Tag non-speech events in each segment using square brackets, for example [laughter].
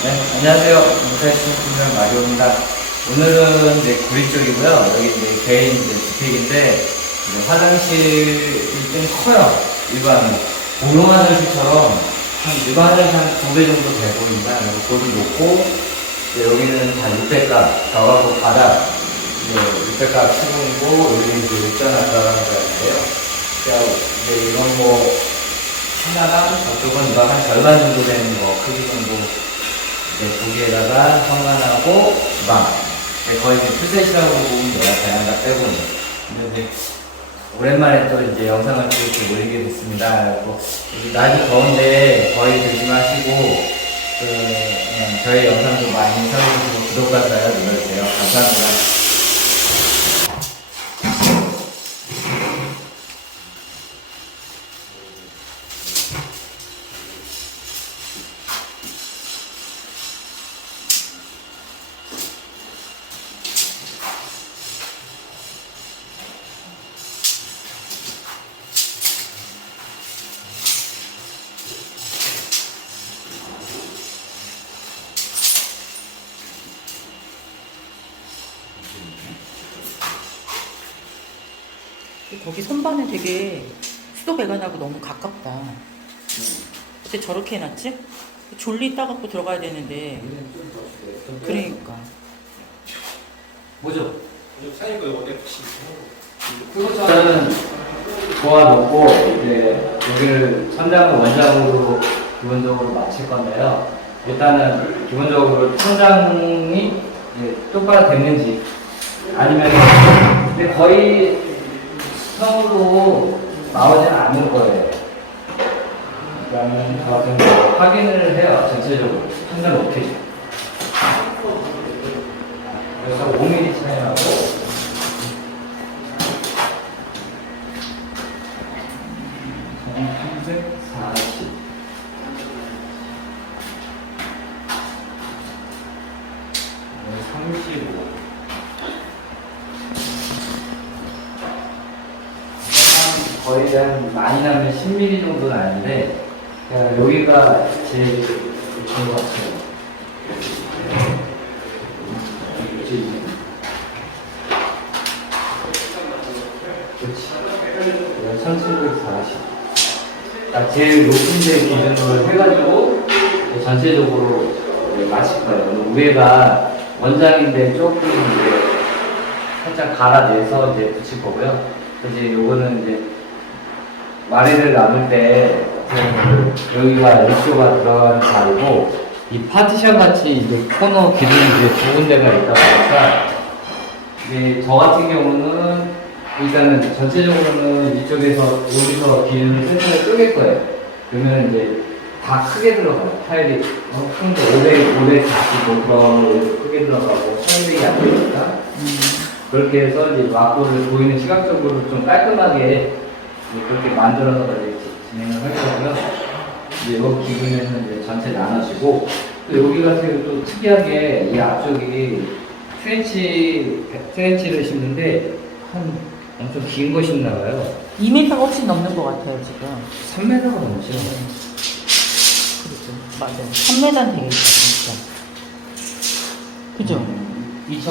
네, 안녕하세요. 인사이트 팀장 마리오입니다. 오늘은 이제 구리 쪽이고요. 여기 이제 개인 이제 주택인데, 이제 화장실이 좀 커요. 일반, 공용 화장실처럼 한 일반 화장실 한두 배 정도 돼 보입니다. 그래서 그걸 놓고, 이제 여기는 다 600가, 저하고 바닥, 이제 600가 치고이고, 여기 이제 육전화가라는 거인데요. 이제 이런 거, 하나랑 저쪽은 이거 한 절반 정도 되는 거 크기 정도 이제 두 개에다가 현관하고 주방. 이제 거의 이제 풀셋이라고 보면 돼요. 다양한 빼고는. 근데 이제 오랜만에 또 이제 영상을 또 이렇게 올리게 됐습니다. 그리고 날이 더운데 거의 조심하시고 그 그냥 저희 영상 도 많이 사랑해주시고 구독과 좋아요 눌러주세요. 감사합니다 거기 선반에 되게 수도 배관하고 너무 가깝다. 어떻게 저렇게 해놨지? 졸리 따갖고 들어가야 되는데. 그러니까. 뭐죠? 사니까 이거 어때? 저는 모아놓고 이제 여기를 천장을 원장으로 기본적으로 마칠 건데요. 일단은 기본적으로 천장이 이제 똑바로 됐는지 아니면 근데 거의 스턴으로 나오지는 않을 거예요. 그러면 저 같은 확인을 해요. 전체적으로 천장 높이죠. 그래서 5mm 차이 나고 340. 네, 35. 거의 한 많이 나면 10mm 정도 나는데 그냥 여기가 제일 좋은 것 같아요. 그치? 그렇지. 1740. 딱 제일 높은 데 기준으로 해가지고 전체적으로 마실 거예요. 위에가 원장인데 조금 이제 살짝 갈아내서 이제 붙일 거고요. 이제 요거는 이제 마리를 남을 때그 여기가 일조가 들어가는 자리고 이 파티션 같이 이제 코너 기둥이 이제 두 군데가 있다 보니까 이제 저 같은 경우는 일단은 전체적으로는 이쪽에서 여기서 기준을 센터에 쪼갤 거예요. 그러면 이제 다 크게 들어가요. 타일이 어, 큰거 500, 540도 들어가고 크게 들어가고 1200이 안 되니까 그렇게 해서 이제 막고를 보이는 시각적으로 좀 깔끔하게 이제 그렇게 만들어서 이제 진행을 할 거고요. 이제 여기 기준에는 이제 전체 나눠지고 또 여기 같은 경우 또 특이하게 이 앞쪽이 트렌치 트렌치를 심는데 한 엄청 긴 거 심나 봐요. 2m가 훨씬 넘는 것 같아요, 지금. 3m가 넘죠. 그렇죠. 맞아요. 3m는 되겠다, 진짜. 그죠? 2,900.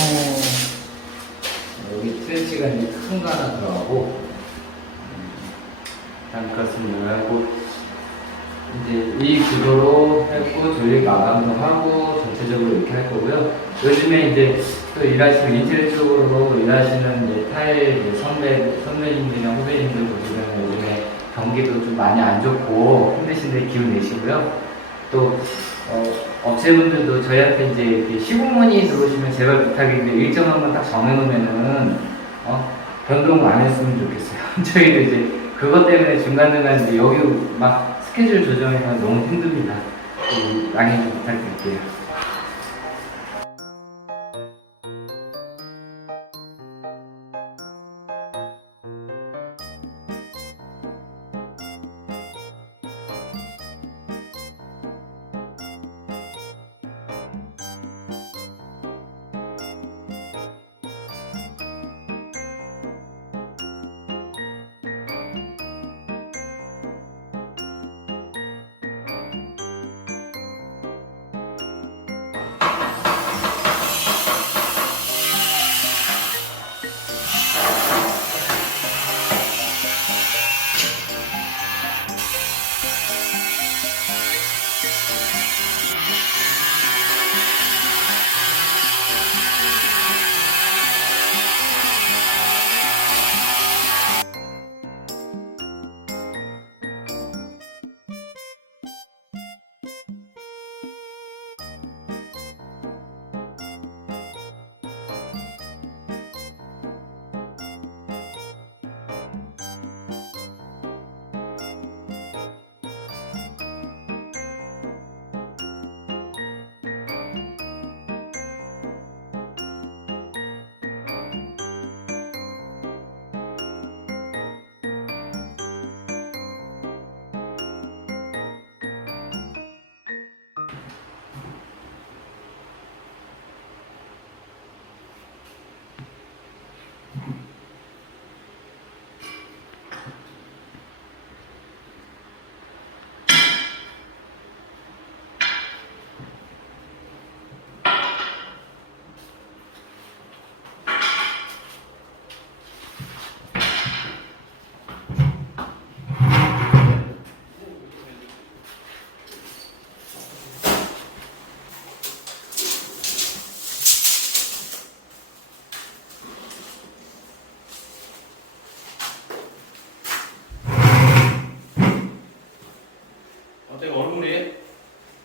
어, 여기 트렌치가 이제 큰 거 하나 들어가고 음, 일단 그렇습니다. 그리고 이제 이 구도로 했고 조립 마감도 하고 전체적으로 이렇게 할 거고요. 요즘에 이제 또 일하시는 인테리어 쪽으로 일하시는 이제 타일 선배 선배님들이나 후배님들 보시면 요즘에 경기도 좀 많이 안 좋고 힘드신데 기운 내시고요. 또 어, 업체분들도 저희한테 이제 시공문이 들어오시면 제발 부탁인데 일정 한번 딱 정해놓으면은 어, 변동 안 했으면 좋겠어요. [laughs] 저희도 이제 그것 때문에 중간중간 여기 막 스케줄 조정해서 너무 힘듭니다. 좀 양해 좀 부탁드릴게요.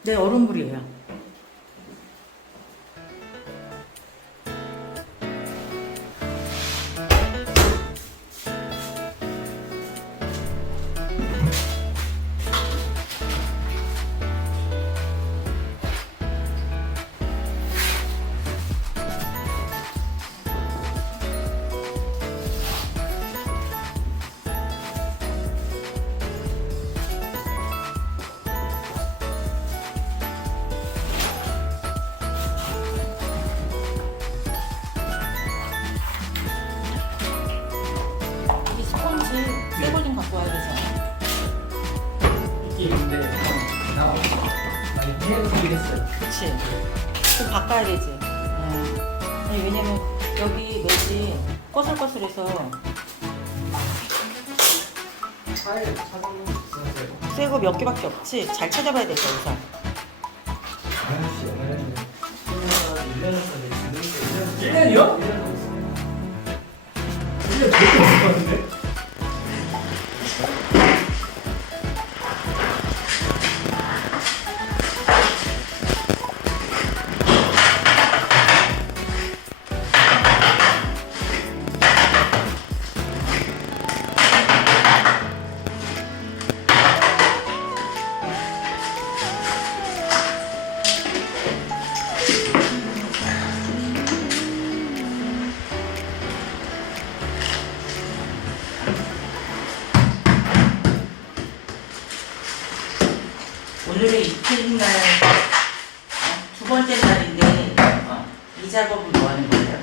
네, 얼음물이에요. 피해보긴 했어요. 그치? 좀 바꿔야 되지. 음. 아니, 왜냐면 여기 있었어요. 새거 몇 개밖에 없지? 잘 찾아봐야 될 거야, 우선. 아저씨 연애는 1년 전에 1년이요? 1년 넘었어요. 1년 절대 못봤는데 오늘은 이틀날 어, 두 번째 날인데 어, 이 작업은 뭐 하는 거예요?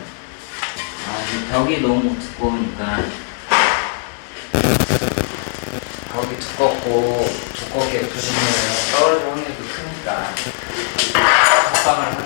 아, 이 벽이 너무 두꺼우니까. 벽이 두껍고 두껍게 부수면 떨어질 확률이 크니까. 합방을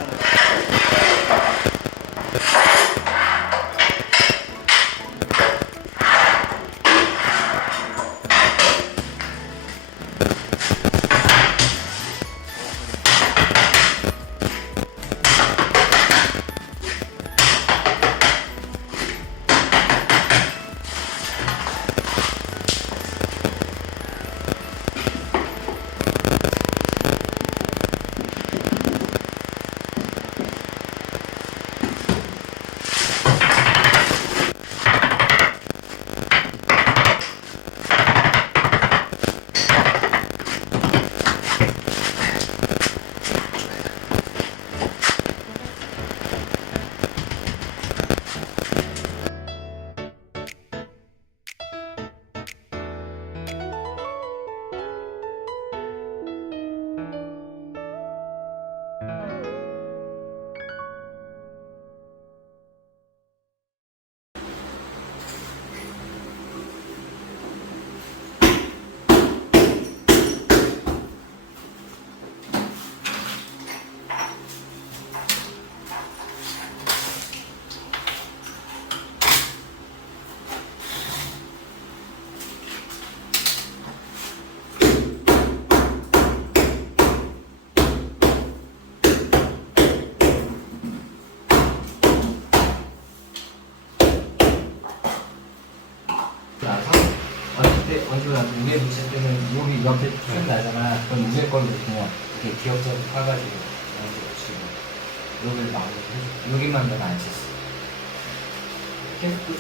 때 언제 나서 위에 붙일 때는 여기 옆에 쭉 나잖아. 그럼 위에 걸로 그냥 이렇게 기억자로 파가지고 이렇게 붙이고 여기를 해줘. 여기만 내가 안 쳤어.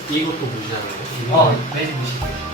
이것도 무시하는 거예요? 어, 매주 무시해.